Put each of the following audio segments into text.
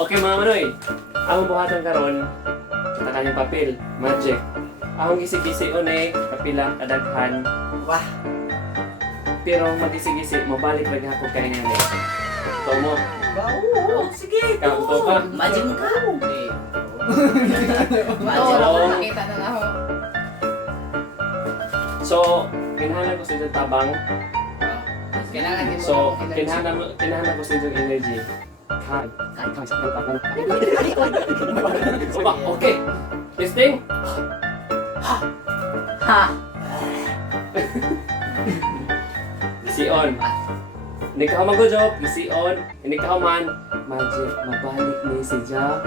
Okay mga manoy, ang buhaton karon kita kanyang papel, magic. Ang gisi-gisi une kapila kadaghan. Wah. Pero magisi-gisi mabalik lagi ako kay niya. Ito mo. Oo, sige. Ikaw to ka. Magic mo ka. Nakita na lang ako. So, kinahanglan ko sa inyong tabang. Kailangan din mo So, ng energy. kinahanglan ko sa inyong energy. Kain sa inyong tabang. Okay. Testing. Ha. Gision. Hindi ka mag-joke. Gision. Hindi ka man. Magic. Mabalik ni si Ja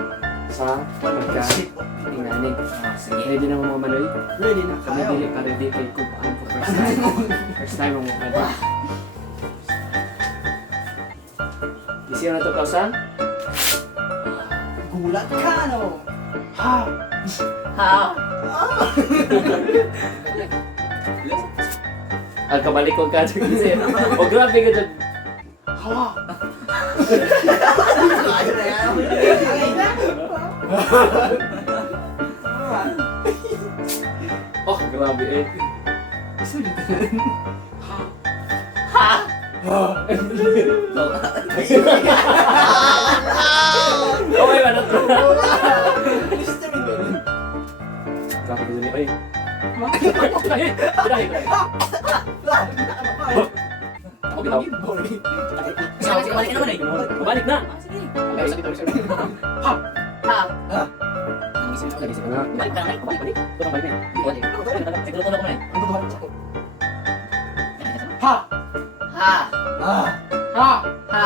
sa pagka-inganing. Sige. Ready na mo mga manoy? Ready na Kami dili pa ready kay kupaan ko first time. First time ang mga manoy. Gision na to kausa? Gulat ka, no? Ha! Ha? Ang kabalik ko ka dyan kasi. O grabe ka dyan. Hawa! Oh, grabe eh. Ha? Okay ba na to? Grabe ka dyan eh. Ay. Dahil. Ako bitaw. Sige, balik ka naman eh. Balik na! Sige. Ha! Ha? Nagising ka na. Balik ka naman. Balik. Ito na balik na. Balik. Siguro tulog ko na eh. Ha! Ha? Ha! Ha? Ha!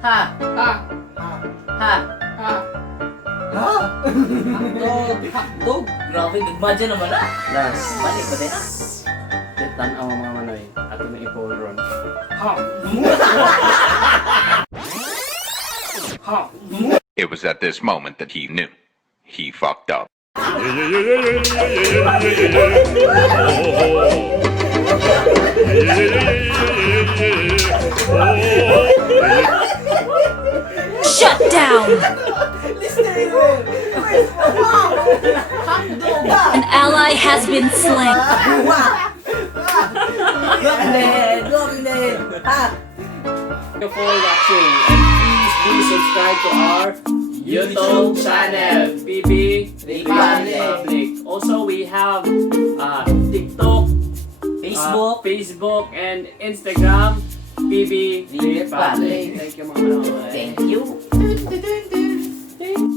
Ha? Ha! Ha? Ha! Dog. Grabe, nagmadya naman ah. Last. Balik ba din ah? Titan ang mga manoy. Ato na i-pull run. Ha! Ha! It was at this moment that he knew. He fucked up. Shut down! An ally has been slain. Thank you for watching and please do subscribe to our YouTube channel, PB Republic. Also, we have TikTok, Facebook, and Instagram, PB Republic. Thank you mga manoy. Thank you.